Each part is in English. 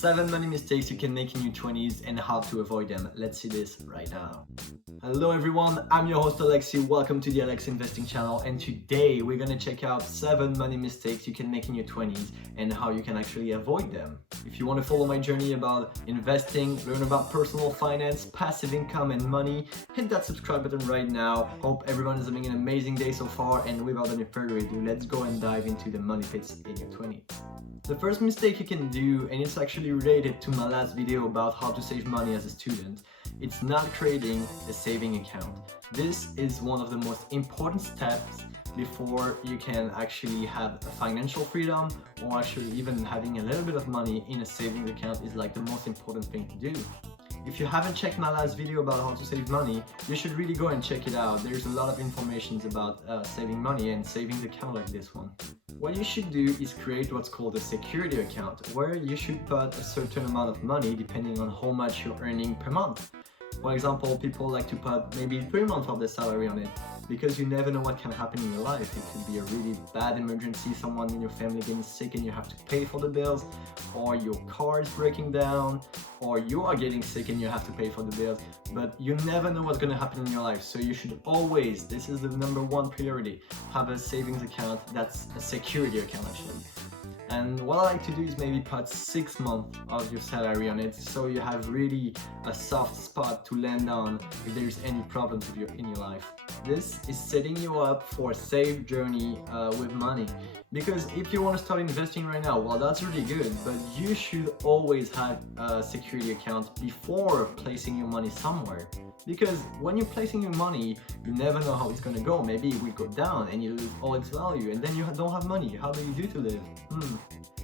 7 money mistakes you can make in your 20s and how to avoid them. Let's see this right now. Hello everyone, I'm your host Alexis. Welcome to the Alexis Investing channel, and today we're gonna check out 7 money mistakes you can make in your 20s and how you can actually avoid them. If you want to follow my journey about investing, learn about personal finance, passive income and money, hit that subscribe button right now. Hope everyone is having an amazing day so far, and without any further ado, let's go and dive into the money pits in your 20s. The first mistake you can do, and it's actually related to my last video about how to save money as a student, it's not creating a saving account. This is one of the most important steps before you can actually have a financial freedom, or actually even having a little bit of money in a savings account is like the most important thing to do. If you haven't checked my last video about how to save money, you should really go and check it out. There's a lot of information about saving money and savings account like this one. What you should do is create what's called a security account, where you should put a certain amount of money depending on how much you're earning per month. For example, people like to put maybe 3 months of their salary on it, because you never know what can happen in your life. It could be a really bad emergency, someone in your family getting sick and you have to pay for the bills, or your car is breaking down, or you are getting sick and you have to pay for the bills. But you never know what's going to happen in your life, so you should always, this is the #1 priority, have a savings account that's a security account actually. And what I like to do is maybe put 6 months of your salary on it, so you have really a soft spot to land on if there's any problems in your life. This is setting you up for a safe journey with money. Because if you want to start investing right now, well, that's really good, but you should always have a security account before placing your money somewhere. Because when you're placing your money, you never know how it's going to go. Maybe it will go down and you lose all its value, and then you don't have money. How do you do to live?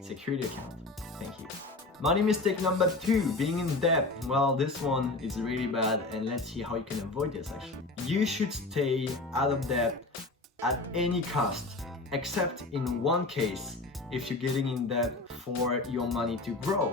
Security account. Thank you. Money mistake #2, being in debt. Well, this one is really bad, and let's see how you can avoid this actually. You should stay out of debt at any cost, except in one case, if you're getting in debt for your money to grow,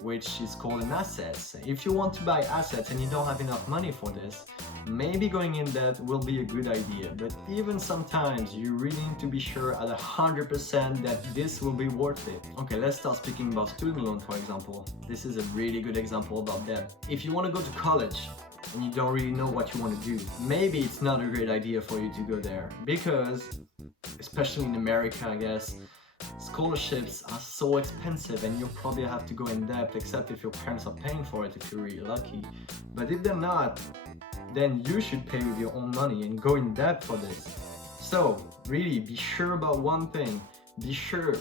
which is called an asset. If you want to buy assets and you don't have enough money for this, maybe going in debt will be a good idea. But even sometimes you really need to be sure at 100% that this will be worth it. Okay, let's start speaking about student loan, for example. This is a really good example about debt. If you want to go to college and you don't really know what you want to do, maybe it's not a great idea for you to go there, because especially in America, I guess, scholarships are so expensive and you'll probably have to go in debt, except if your parents are paying for it if you're really lucky. But if they're not, then you should pay with your own money and go in debt for this. So really be sure about one thing. Be sure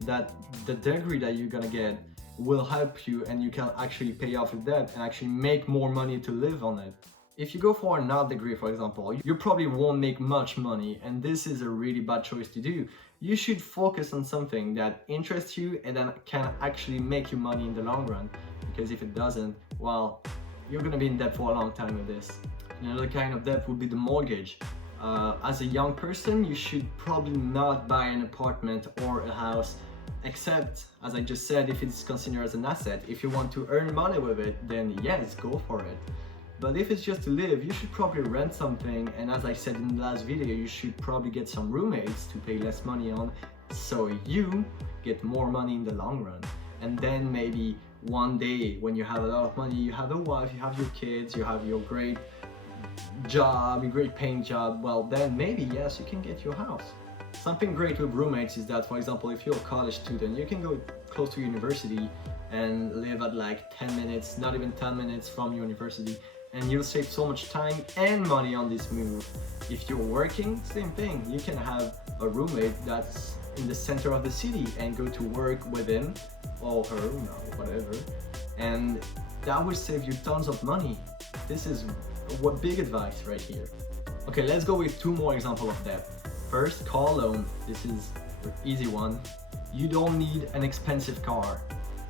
that the degree that you're gonna get will help you and you can actually pay off your debt and actually make more money to live on it. If you go for an art degree, for example, you probably won't make much money, and this is a really bad choice to do. You should focus on something that interests you and that can actually make you money in the long run, because if it doesn't, well, you're gonna be in debt for a long time with this. Another kind of debt would be the mortgage. As a young person, you should probably not buy an apartment or a house, except, as I just said, if it's considered as an asset. If you want to earn money with it, then yes, go for it. But if it's just to live, you should probably rent something, and as I said in the last video, you should probably get some roommates to pay less money on, so you get more money in the long run. And then maybe one day when you have a lot of money, you have a wife, you have your kids, you have your great job, your great paying job, well then maybe yes, you can get your house. Something great with roommates is that, for example, if you're a college student, you can go close to university and live at like 10 minutes, not even 10 minutes from university, and you'll save so much time and money on this move. If you're working, same thing. You can have a roommate that's in the center of the city and go to work with him or her, whatever, and that will save you tons of money. This is what big advice right here. Okay, let's go with 2 more examples of debt. First, car loan. This is the easy one. You don't need an expensive car,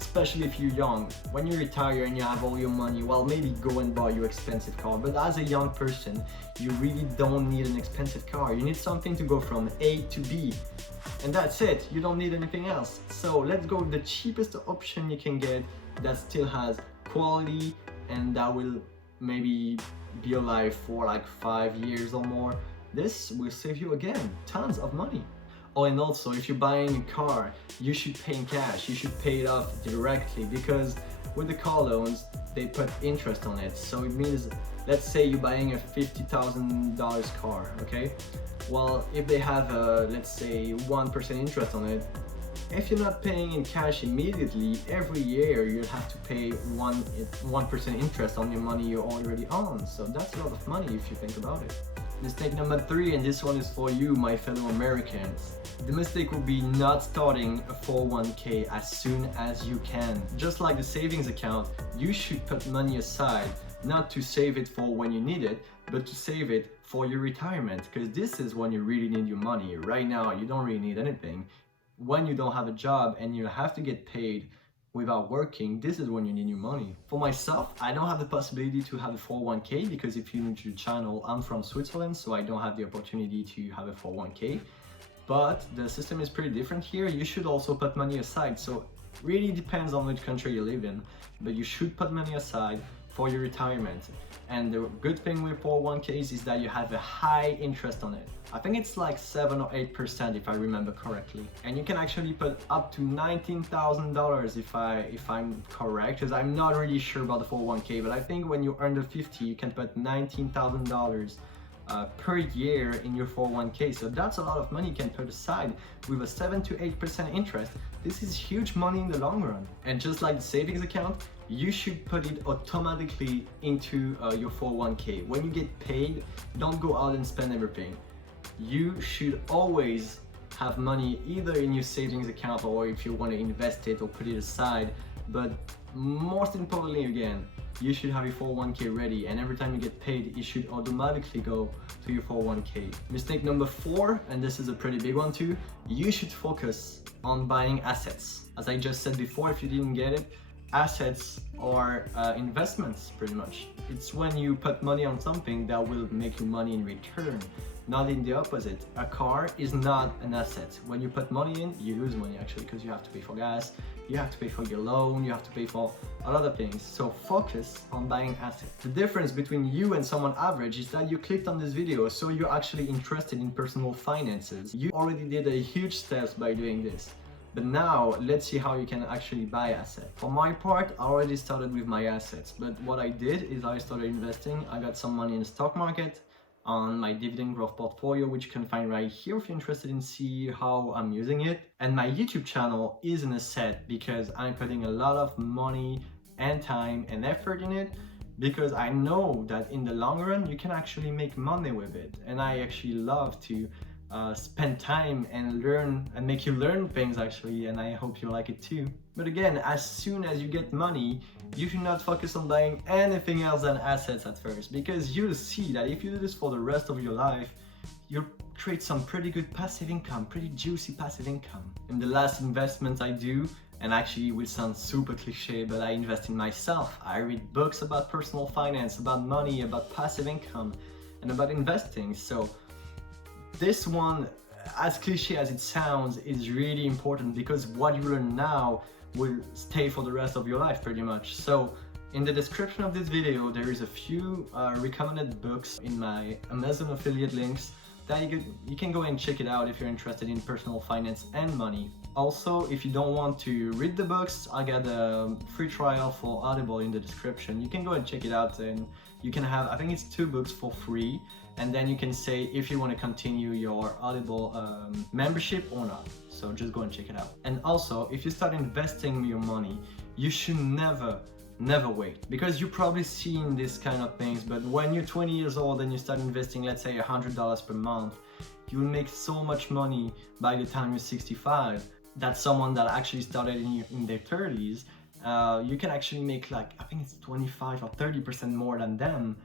especially if you're young. When you retire and you have all your money, well, maybe go and buy your expensive car. But as a young person, you really don't need an expensive car. You need something to go from A to B, and that's it. You don't need anything else. So let's go with the cheapest option you can get that still has quality and that will maybe be alive for like 5 years or more. This will save you again tons of money. Oh, and also, if you're buying a car, you should pay in cash. You should pay it off directly, because with the car loans, they put interest on it. So it means, let's say you're buying a $50,000 car, okay? Well, if they have let's say 1% interest on it, if you're not paying in cash immediately, every year you'll have to pay 1% interest on your money you already own. So that's a lot of money if you think about it. Mistake number 3, and this one is for you, my fellow Americans. The mistake will be not starting a 401k as soon as you can. Just like the savings account, you should put money aside, not to save it for when you need it, but to save it for your retirement, because this is when you really need your money. Right now, you don't really need anything. When you don't have a job and you have to get paid without working, this is when you need your money. For myself, I don't have the possibility to have a 401k because if you're new to the channel, I'm from Switzerland, so I don't have the opportunity to have a 401k. But the system is pretty different here. You should also put money aside. So really depends on which country you live in, but you should put money aside for your retirement. And the good thing with 401ks is that you have a high interest on it. I think it's like 7 or 8% if I remember correctly. And you can actually put up to $19,000 if I'm correct, because I'm not really sure about the 401k, but I think when you're under 50, you can put $19,000 per year in your 401k. So that's a lot of money you can put aside with a 7 to 8% interest. This is huge money in the long run. And just like the savings account, you should put it automatically into your 401k. When you get paid, don't go out and spend everything. You should always have money either in your savings account, or if you want to invest it or put it aside. But most importantly, again, you should have your 401k ready, and every time you get paid, it should automatically go to your 401k. Mistake number 4, and this is a pretty big one too, you should focus on buying assets. As I just said before, if you didn't get it, assets are investments pretty much. It's when you put money on something that will make you money in return, not in the opposite. A car is not an asset. When you put money in, you lose money actually, because you have to pay for gas, you have to pay for your loan, you have to pay for a lot of things. So focus on buying assets. The difference between you and someone average is that you clicked on this video, so you're actually interested in personal finances. You already did a huge steps by doing this. But now let's see how you can actually buy assets. For my part, I already started with my assets, but what I did is I started investing. I got some money in the stock market on my dividend growth portfolio, which you can find right here if you're interested in see how I'm using it. And my YouTube channel is an asset because I'm putting a lot of money and time and effort in it, because I know that in the long run you can actually make money with it. And I actually love to spend time and learn and make you learn things actually, and I hope you like it too. But again, as soon as you get money, you should not focus on buying anything else than assets at first, because you'll see that if you do this for the rest of your life, you'll create some pretty good passive income, pretty juicy passive income. And the last investment I do, and actually it will sound super cliche, but I invest in myself. I read books about personal finance, about money, about passive income, and about investing. So this one, as cliche as it sounds, is really important, because what you learn now will stay for the rest of your life pretty much. So in the description of this video, there is a few recommended books in my Amazon affiliate links that you can go and check it out if you're interested in personal finance and money. Also, if you don't want to read the books, I got a free trial for Audible in the description. You can go and check it out, and you can have, I think it's 2 books for free, and then you can say if you want to continue your Audible membership or not. So just go and check it out. And also, if you start investing your money, you should never wait, because you've probably seen this kind of things, but when you're 20 years old and you start investing, let's say $100 per month, you will make so much money by the time you're 65 that someone that actually started in their 30s, you can actually make like, I think it's 25 or 30% more than them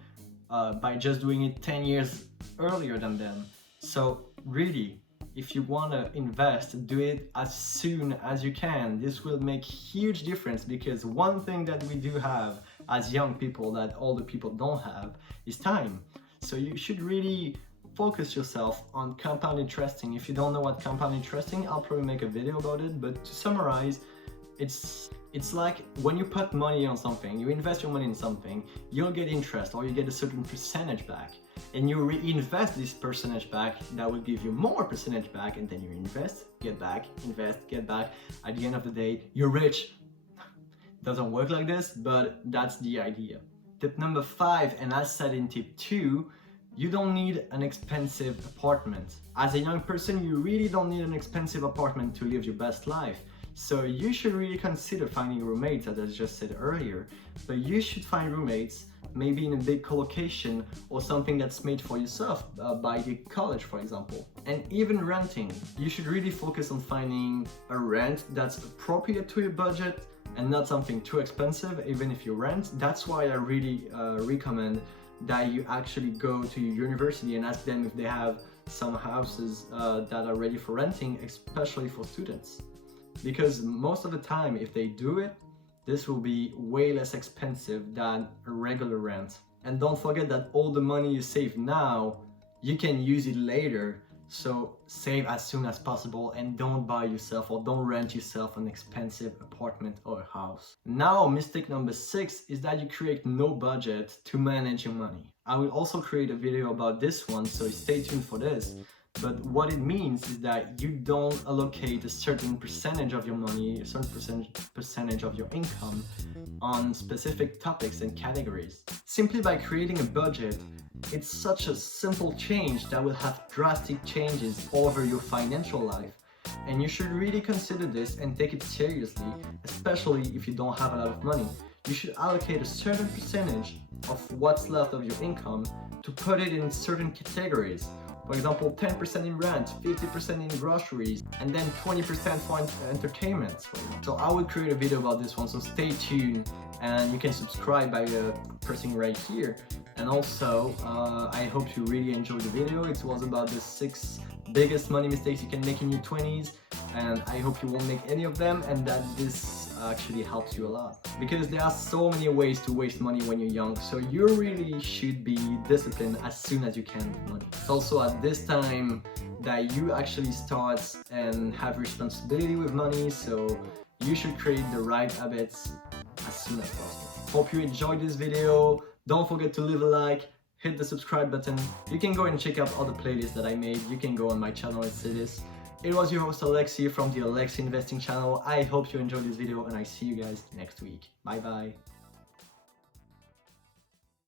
by just doing it 10 years earlier than them. So really, if you want to invest, do it as soon as you can. This will make huge difference, because one thing that we do have as young people that older people don't have is time. So you should really focus yourself on compound interesting. If you don't know what compound interesting, I'll probably make a video about it, but to summarize, it's It's like when you put money on something, you invest your money in something, you'll get interest or you get a certain percentage back. And you reinvest this percentage back, that will give you more percentage back, and then you invest, get back, invest, get back. At the end of the day, you're rich. Doesn't work like this, but that's the idea. Tip number 5, and as said in tip 2, you don't need an expensive apartment. As a young person, you really don't need an expensive apartment to live your best life. So you should really consider finding roommates, as I just said earlier. But you should find roommates maybe in a big co-location or something that's made for yourself by the college, for example. And even renting, you should really focus on finding a rent that's appropriate to your budget and not something too expensive, even if you rent. That's why I really recommend that you actually go to your university and ask them if they have some houses that are ready for renting, especially for students. Because most of the time, if they do it, this will be way less expensive than a regular rent. And don't forget that all the money you save now, you can use it later. So save as soon as possible and don't buy yourself or don't rent yourself an expensive apartment or a house. Now, mistake number 6 is that you create no budget to manage your money. I will also create a video about this one, so stay tuned for this. But what it means is that you don't allocate a certain percentage of your money, a certain percentage of your income on specific topics and categories. Simply by creating a budget, it's such a simple change that will have drastic changes over your financial life. And you should really consider this and take it seriously, especially if you don't have a lot of money. You should allocate a certain percentage of what's left of your income to put it in certain categories. For example, 10% in rent, 50% in groceries, and then 20% for entertainment. So I will create a video about this one, so stay tuned, and you can subscribe by pressing right here. And also, I hope you really enjoyed the video. It was about the 6 biggest money mistakes you can make in your 20s, and I hope you won't make any of them and that this actually helps you a lot. Because there are so many ways to waste money when you're young, so you really should be disciplined as soon as you can with money. It's also at this time that you actually start and have responsibility with money, so you should create the right habits as soon as possible. Hope you enjoyed this video. Don't forget to leave a like, hit the subscribe button. You can go and check out all the playlists that I made. You can go on my channel and see this. It was your host Alexis from the Alexis Investing channel. I hope you enjoyed this video and I see you guys next week. Bye bye.